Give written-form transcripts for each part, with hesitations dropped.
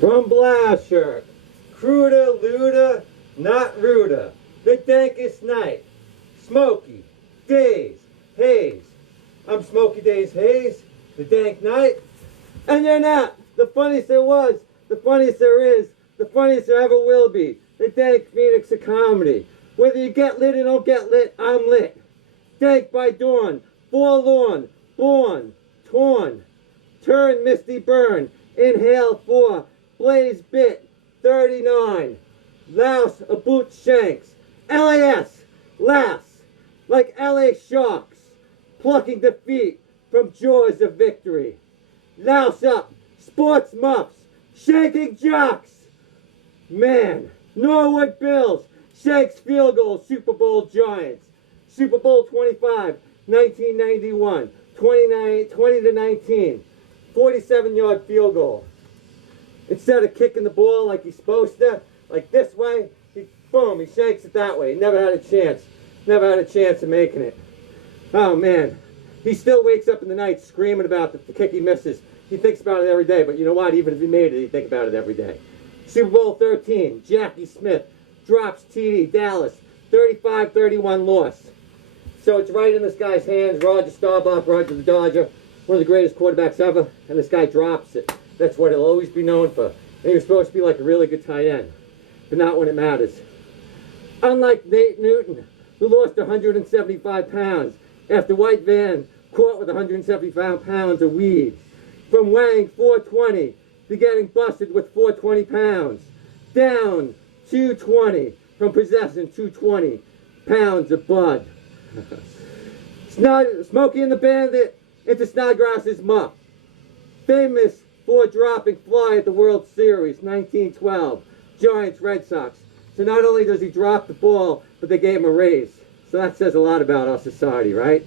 From Blasher, cruder, looter, not ruder, the dankest night, Smokey Daze Haze. I'm Smokey Daze Haze, the dank night, and you're not the funniest there was, the funniest there is, the funniest there ever will be, the dank phoenix of comedy. Whether you get lit or don't get lit, I'm lit. Dank by dawn, forlorn, born, torn, turn, misty burn, inhale for, blaze bit, 39, Louse Abut Shanks, LAS, lass, like LA Sharks, plucking defeat from jaws of victory. Louse up, sports muffs, shanking jocks. Man, Norwood Bills, Shanks field goal, Super Bowl Giants. Super Bowl 25, 1991, 20-19, 47-yard field goal. Instead of kicking the ball like he's supposed to, like this way, boom, he shanks it that way. He never had a chance. Never had a chance of making it. Oh, man. He still wakes up in the night screaming about the kick he misses. He thinks about it every day, but you know what? Even if he made it, he'd think about it every day. Super Bowl 13, Jackie Smith drops TD, Dallas, 35-31 loss. So it's right in this guy's hands. Roger Staubach, Roger the Dodger, one of the greatest quarterbacks ever, and this guy drops it. That's what he'll always be known for. And he was supposed to be like a really good tight end, but not when it matters. Unlike Nate Newton, who lost 175 pounds after White Van caught with 175 pounds of weed. From weighing 420 to getting busted with 420 pounds. Down 220 from possessing 220 pounds of bud. Smokey and the Bandit into Snodgrass's muff. Famous for dropping fly at the World Series, 1912. Giants, Red Sox. So not only does he drop the ball, but they gave him a raise. So that says a lot about our society, right?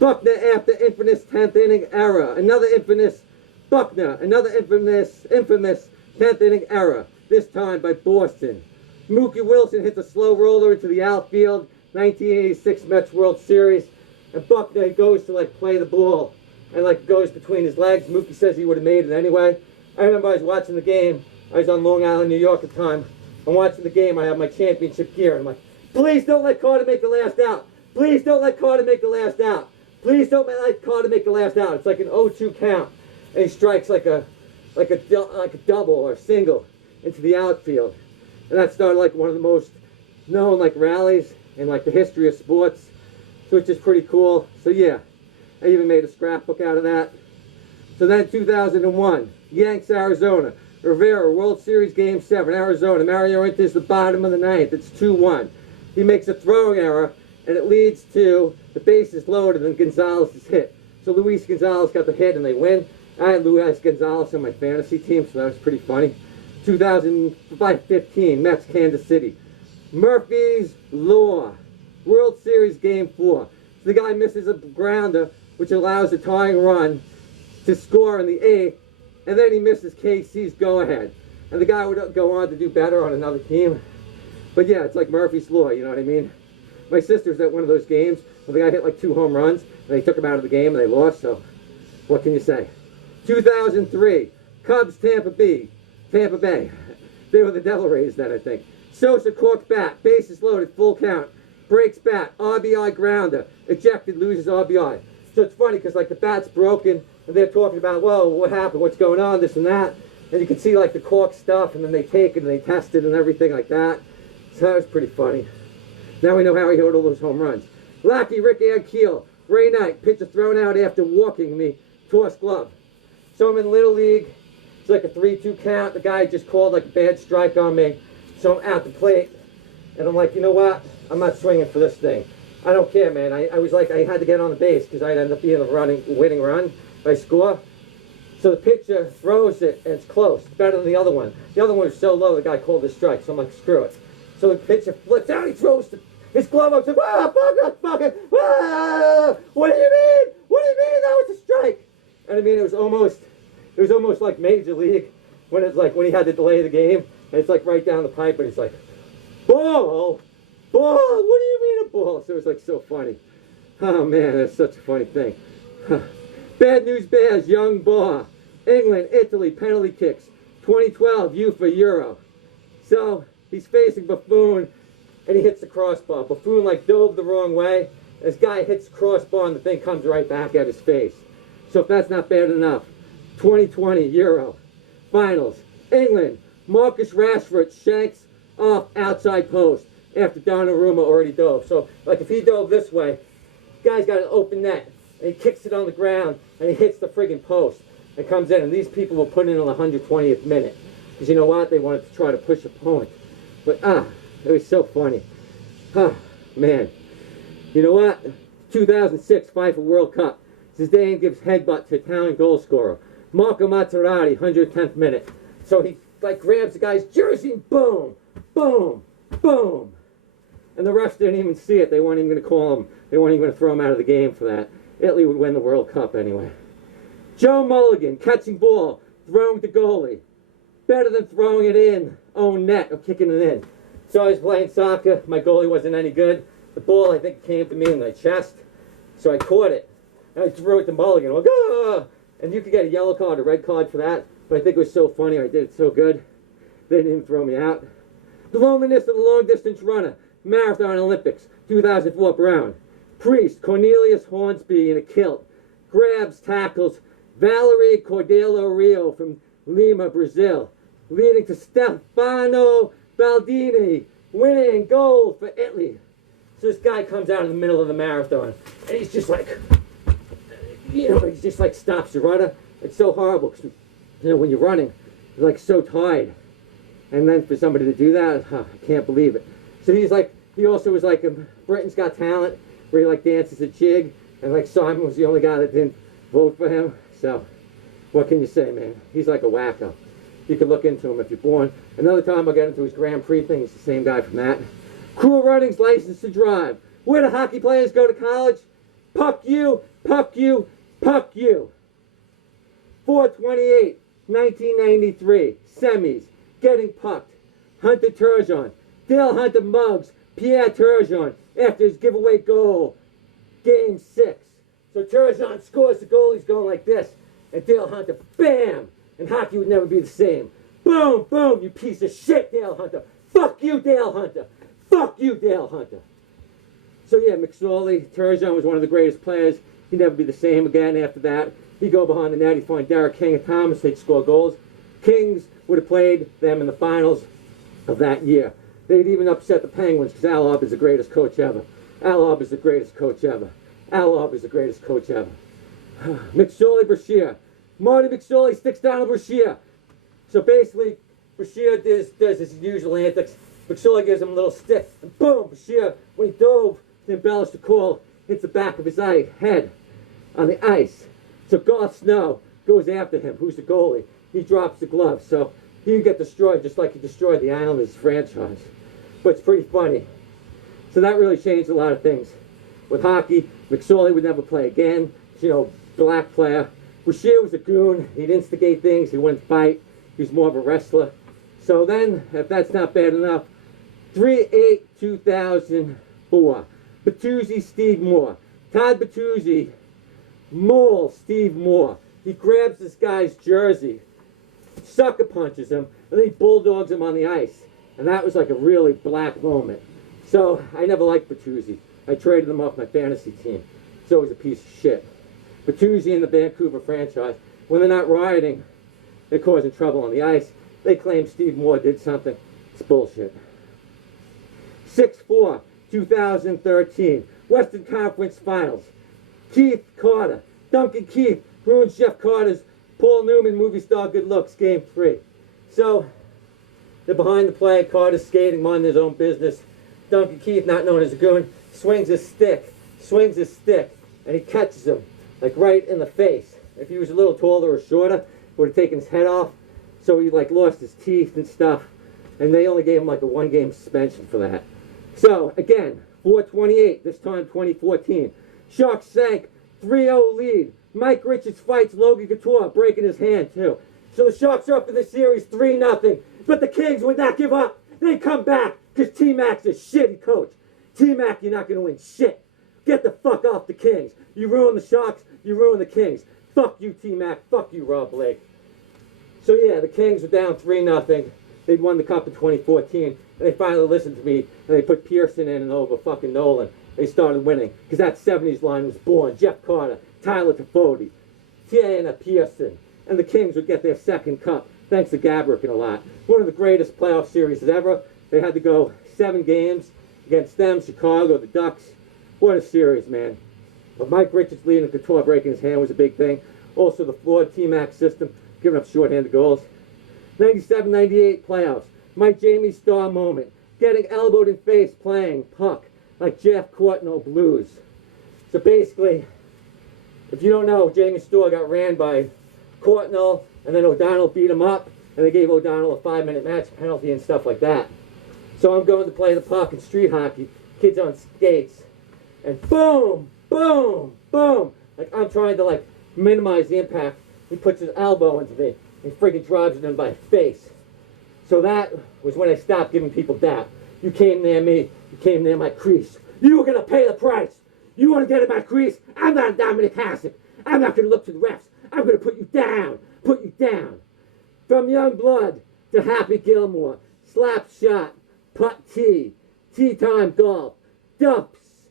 Buckner after infamous 10th inning error. Another infamous Buckner. Another infamous 10th inning error. This time by Boston. Mookie Wilson hits a slow roller into the outfield. 1986 Mets World Series. And Buckner goes to like play the ball. And like goes between his legs. Mookie says he would have made it anyway. I remember I was watching the game. I was on Long Island, New York at the time. I'm watching the game. I have my championship gear. And I'm like, please don't let Carter make the last out. Please don't let Carter make the last out. Please don't let Carter make the last out. It's like an 0-2 count. And he strikes like a double or a single into the outfield. And that started like one of the most known like rallies in like the history of sports. So it's just pretty cool. So yeah, I even made a scrapbook out of that. So then 2001, Yanks, Arizona. Rivera, World Series Game 7, Arizona. Mario enters the bottom of the ninth. It's 2-1. He makes a throwing error, and it leads to the bases loaded and Gonzalez is hit. So Luis Gonzalez got the hit, and they win. I had Luis Gonzalez on my fantasy team, so that was pretty funny. 2015, Mets, Kansas City. Murphy's Law, World Series Game 4. So the guy misses a grounder, which allows a tying run to score in the 8th, and then he misses KC's go-ahead. And the guy would go on to do better on another team. But yeah, it's like Murphy's Law, you know what I mean? My sister's at one of those games where the guy hit like 2 home runs, and they took him out of the game, and they lost, so what can you say? 2003, Cubs, Tampa Bay. They were the Devil Rays then, I think. Sosa corked bat, bases loaded, full count. Breaks bat, RBI grounder. Ejected, loses RBI. So it's funny because like the bat's broken, and they're talking about, whoa, what happened, what's going on, this and that. And you can see like the cork stuff, and then they take it and they test it and everything like that. So that was pretty funny. Now we know how he hit all those home runs. Lackey, Rick Ankiel, Ray Knight, pitcher thrown out after walking me, tossed glove. So I'm in Little League. It's like a 3-2 count. The guy just called like a bad strike on me. So I'm at the plate. And I'm like, you know what? I'm not swinging for this thing. I don't care, man. I was like, I had to get on the base because I'd end up being a winning run if I score. So the pitcher throws it, and it's close. It's better than the other one. The other one was so low, the guy called a strike. So I'm like, screw it. So the pitcher flips out. He throws his glove up. Says, fuck it. What do you mean? What do you mean? That was a strike. And I mean, it was almost like Major League when it's like when he had to delay the game, and it's like right down the pipe, and he's like, ball, what do you mean a ball? So it was like so funny. Oh man, that's such a funny thing. Bad News Bears, Young Bar, England, Italy, penalty kicks, 2012, U for Euro. So he's facing Buffoon, and he hits the crossbar. Buffoon like dove the wrong way. This guy hits the crossbar, and the thing comes right back at his face. So if that's not bad enough, 2020 Euro Finals, England, Marcus Rashford shanks off outside post after Donnarumma already dove. So like if he dove this way, guy's got an open net, and he kicks it on the ground, and he hits the friggin' post and comes in. And these people were put in on the 120th minute. Because you know what? They wanted to try to push opponent. But it was so funny. Man. You know what? 2006 FIFA World Cup. Zidane gives headbutt to Italian goal scorer Marco Materazzi, 110th minute. So he like grabs the guy's jersey and boom, boom, boom. And the refs didn't even see it. They weren't even going to call him. They weren't even going to throw him out of the game for that. Italy would win the World Cup anyway. Joe Mulligan, catching ball, throwing to goalie. Better than throwing it in own net or kicking it in. So I was playing soccer. My goalie wasn't any good. The ball, I think, came to me in my chest. So I caught it. And I threw it to Mulligan. Like, ah! And you could get a yellow card, a red card for that. But I think it was so funny. I did it so good. They didn't even throw me out. The loneliness of the long-distance runner. Marathon Olympics, 2004 Brown. Priest, Cornelius Hornsby in a kilt. Grabs, tackles Valerie Cordelo Rio from Lima, Brazil. Leading to Stefano Baldini winning gold for Italy. So this guy comes out in the middle of the marathon, and he's just like, he's just like stops the runner. It's so horrible, because, when you're running, you're like so tired. And then for somebody to do that, I can't believe it. So he also was like Britain's Got Talent, where he like dances a jig, and like Simon was the only guy that didn't vote for him. So, what can you say, man? He's like a wacko. You can look into him if you're born. Another time I'll get into his Grand Prix thing. He's the same guy from that. Cool Runnings License to Drive. Where do hockey players go to college? Puck you, puck you, puck you. 4/28, 1993. Semis. Getting pucked. Hunter Turgeon. Dale Hunter mugs Pierre Turgeon after his giveaway goal. Game 6. So Turgeon scores the goal. He's going like this. And Dale Hunter, bam! And hockey would never be the same. Boom, boom, you piece of shit, Dale Hunter. Fuck you, Dale Hunter. Fuck you, Dale Hunter. So yeah, McSorley, Turgeon was one of the greatest players. He'd never be the same again after that. He'd go behind the net, he'd find Derek King and Thomas, they'd score goals. Kings would have played them in the finals of that year. They'd even upset the Penguins because Al Arb is the greatest coach ever. Al Arb is the greatest coach ever. Al Arb is the greatest coach ever. McSorley, Brashear. Marty McSorley sticks down to Brashear. So basically, Brashear does his usual antics. McSorley gives him a little stick, and boom, Brashear, when he dove to embellish the call, hits the back of his head on the ice. So Garth Snow goes after him, who's the goalie. He drops the glove, so he would get destroyed just like he destroyed the Islanders franchise. But it's pretty funny. So that really changed a lot of things. With hockey, McSorley would never play again. Black player. Brashear was a goon. He'd instigate things. He wouldn't fight. He was more of a wrestler. So then, if that's not bad enough, 3/8/2004. Bertuzzi, Steve Moore. Todd Bertuzzi mauls Steve Moore. He grabs this guy's jersey, sucker punches him, and then he bulldogs him on the ice. And that was like a really black moment. So I never liked Bertuzzi. I traded him off my fantasy team. So he was a piece of shit. Bertuzzi and the Vancouver franchise, when they're not rioting, they're causing trouble on the ice. They claim Steve Moore did something. It's bullshit. 6/4/2013. Western Conference Finals. Keith Carter. Duncan Keith ruins Jeff Carter's Paul Newman movie star good looks. Game 3. So, they're behind the play. Carter's skating, minding his own business. Duncan Keith, not known as a goon, swings his stick, and he catches him, like right in the face. If he was a little taller or shorter, would have taken his head off. So he like lost his teeth and stuff. And they only gave him like a 1-game suspension for that. So, again, 4/28, this time 2014. Sharks sank, 3-0 lead. Mike Richards fights Logan Couture, breaking his hand too. So the Sharks are up in the series 3-0. But the Kings would not give up. They come back because T-Mac's a shitty coach. T-Mac, you're not going to win shit. Get the fuck off the Kings. You ruin the Sharks, you ruin the Kings. Fuck you, T-Mac. Fuck you, Rob Blake. So yeah, the Kings were down 3-0. They'd won the cup in 2014, and they finally listened to me, and they put Pearson in and over fucking Nolan. They started winning, because that 70s line was born. Jeff Carter, Tyler Toffoli, Tiana Pearson, and the Kings would get their second cup, thanks to Gabrick and a lot. One of the greatest playoff series ever. They had to go 7 games against them, Chicago, the Ducks. What a series, man. But Mike Richards leading the Couture breaking his hand was a big thing. Also the flawed T-Max system, giving up shorthanded goals. 97-98 playoffs. Mike Jamie star moment. Getting elbowed in face playing puck like Jeff Courtnall Blues. So basically, if you don't know, Jamie Storr got ran by Courtnall, and then O'Donnell beat him up, and they gave O'Donnell a 5-minute match penalty and stuff like that. So I'm going to play the puck in street hockey, kids on skates, and boom, boom, boom. Like I'm trying to like minimize the impact. He puts his elbow into me, and freaking drives it in my face. So that was when I stopped giving people doubt. You came near me, you came near my crease. You were gonna pay the price. You wanna get in my crease? I'm not Dominic Hasek. I'm not gonna look to the refs. I'm gonna put you down, put you down. From young blood to Happy Gilmore, slap shot, putt tea time golf, duffs,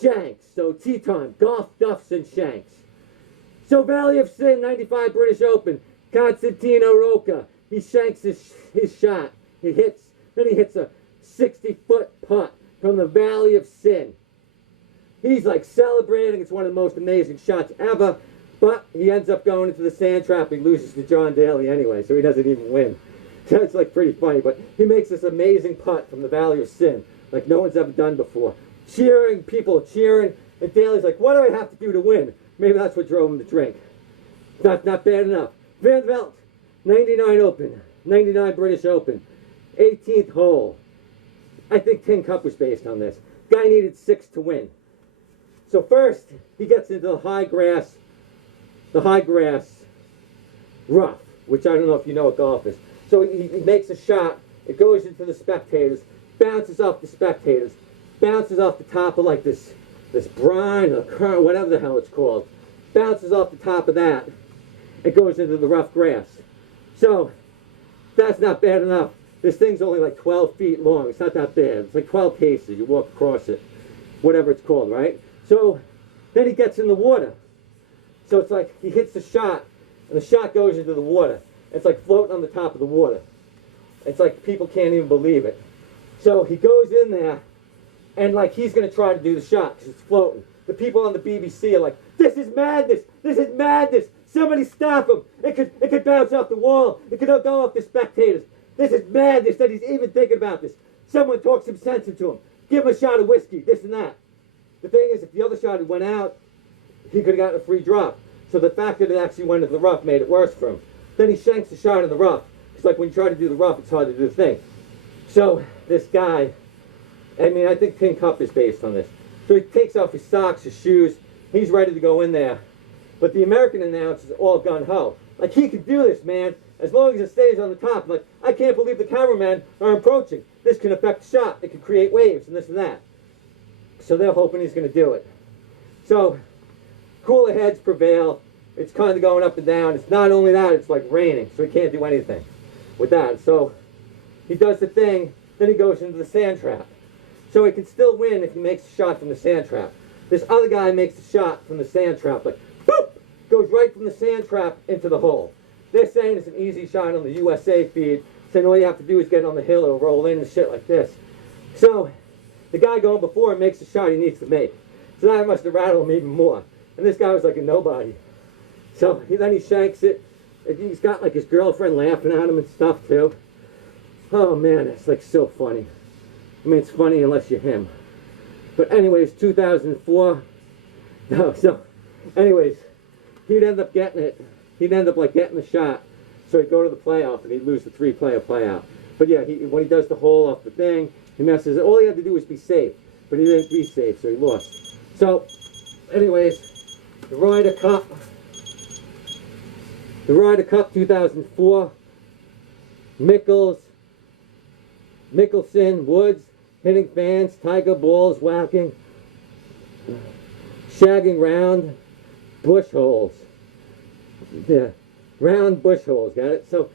shanks. So tea time, golf, duffs, and shanks. So Valley of Sin, 95 British Open, Constantino Roca. He shanks his shot. He hits a 60-foot putt from the Valley of Sin. He's like celebrating. It's one of the most amazing shots ever. But he ends up going into the sand trap. He loses to John Daly anyway, so he doesn't even win. That's like pretty funny. But he makes this amazing putt from the Valley of Sin, like no one's ever done before. Cheering, people cheering. And Daly's like, what do I have to do to win? Maybe that's what drove him to drink. Not bad enough. Van Velt, 99 Open, 99 British Open, 18th hole. I think Tin Cup was based on this. Guy needed 6 to win. So first, he gets into the high grass rough, which I don't know if you know what golf is. So he makes a shot, it goes into the spectators, bounces off the spectators, bounces off the top of like this brine or current, whatever the hell it's called, bounces off the top of that, it goes into the rough grass. So that's not bad enough. This thing's only like 12 feet long. It's not that bad. It's like 12 paces. You walk across it, whatever it's called, right? So then he gets in the water. So it's like he hits the shot, and the shot goes into the water. It's like floating on the top of the water. It's like people can't even believe it. So he goes in there, and like he's going to try to do the shot because it's floating. The people on the BBC are like, this is madness! This is madness! Somebody stop him! It could bounce off the wall. It could go off the spectators. This is madness that he's even thinking about this. Someone talk some sense into him. Give him a shot of whiskey, this and that. The thing is, if the other shot had went out, he could have gotten a free drop. So the fact that it actually went into the rough made it worse for him. Then he shanks the shot in the rough. It's like when you try to do the rough, it's hard to do the thing. So this guy, I mean, I think Tin Cup is based on this. So he takes off his socks, his shoes. He's ready to go in there. But the American announcer is all gung-ho. Like, he could do this, man, as long as it stays on the top. Like, I can't believe the cameramen are approaching. This can affect the shot. It can create waves and this and that. So they're hoping he's going to do it. So cooler heads prevail. It's kind of going up and down. It's not only that, it's like raining, so he can't do anything with that. So he does the thing, then he goes into the sand trap. So he can still win if he makes a shot from the sand trap. This other guy makes a shot from the sand trap, like, boop, goes right from the sand trap into the hole. They're saying it's an easy shot on the USA feed, saying all you have to do is get on the hill or roll in and shit like this. So the guy going before him makes the shot he needs to make. So that must have rattled him even more. And this guy was like a nobody. So then he shanks it. He's got like his girlfriend laughing at him and stuff too. Oh man, it's like so funny. I mean, it's funny unless you're him. But anyways, 2004. No, so anyways, he'd end up getting it. He'd end up like getting the shot. So he'd go to the playoff and he'd lose the 3-player playout. But yeah, when he does the hole off the thing, he messes it. All he had to do was be safe. But he didn't be safe, so he lost. So, anyways, the Ryder Cup. The Ryder Cup 2004. Mickelson, Woods, hitting fans, Tiger balls whacking, shagging round, bush holes. Yeah. round bush holes, got it? So,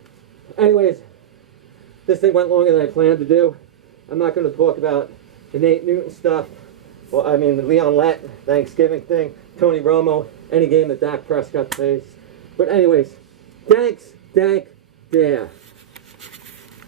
anyways, this thing went longer than I planned to do. I'm not going to talk about the Nate Newton stuff. Well, I mean, the Leon Lett Thanksgiving thing, Tony Romo, any game that Dak Prescott plays. But anyways, thanks, Dank, yeah.